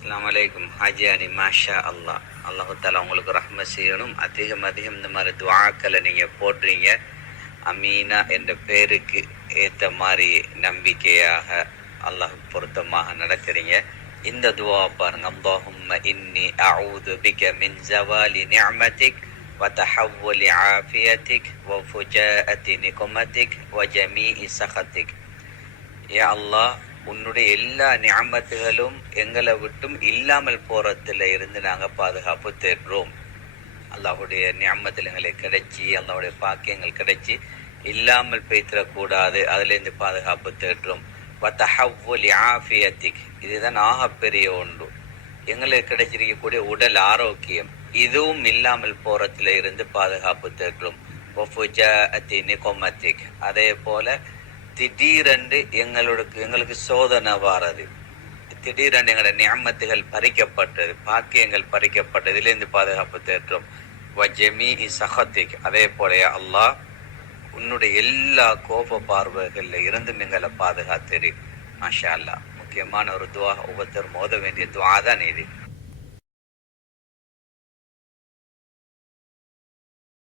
அஸ்ஸலாமு அலைக்கும் ஹாஜியானி. மாஷா அல்லா, அல்லாஹு தாலா உங்களுக்கு ரஹ்ம செய்யணும். அதிகம் இந்த மாதிரி துஆக்களை நீங்கள் போடுறீங்க. அமீனா என்ற பேருக்கு ஏற்ற மாதிரி நம்பிக்கையாக அல்லாஹ் பொருத்தமாக நடக்கிறீங்க. இந்த துவா பாருங்க. அல்லாஹும்ம இன்னி அஊது பிக மின் ஜவாலி நிஅமதிக் வ தஹவ்வுலி ஆஃபியதிக் வ ஃபுஜாஅத்தி நிக்மதிக் வ ஜமீஇ சஹதிக். யா அல்லாஹ், உன்னுடைய எல்லா நிஅமத்துகளும் எங்களை விட்டும் இல்லாமல் போறதுல இருந்து நாங்கள் பாதுகாப்பு தேடுறோம். அல்லாஹுடைய நிஅமத்தில் எங்களுக்கு கிடைச்சி, அல்லாஹுடைய பாக்கியங்கள் கிடைச்சி இல்லாமல் போய்த்திடக்கூடாது, அதுலேருந்து பாதுகாப்பு தேடுறோம். வத்தஹவ்வுலி ஆஃபியத்திக், இதுதான் ஆகப்பெரிய ஒன்று. எங்களுக்கு கிடைச்சிருக்கக்கூடிய உடல் ஆரோக்கியம், இதுவும் இல்லாமல் போறதுல இருந்து பாதுகாப்பு தேடுறோம். வஃபுஜாஅத்தி நிக்மதிக், அதே போல திடீரென்று எங்களுக்கு சோதனை வாரது, திடீரென்று எங்களோட நியமத்துகள் பறிக்கப்பட்டது, பாக்கியங்கள் பறிக்கப்பட்டது, இதிலிருந்து பாதுகாப்பு தேற்றோம். வஜமீஇ சஹதிக், அதே போல அல்லாஹ் உன்னுடைய எல்லா கோப பார்வைகள்ல இருந்தும் எங்களை பாதுகாத்துரு. மாஷா அல்லாஹ். முக்கியமான ஒரு துவா, ஒவ்வொருத்தரும் மோத வேண்டிய துவா தான் இது.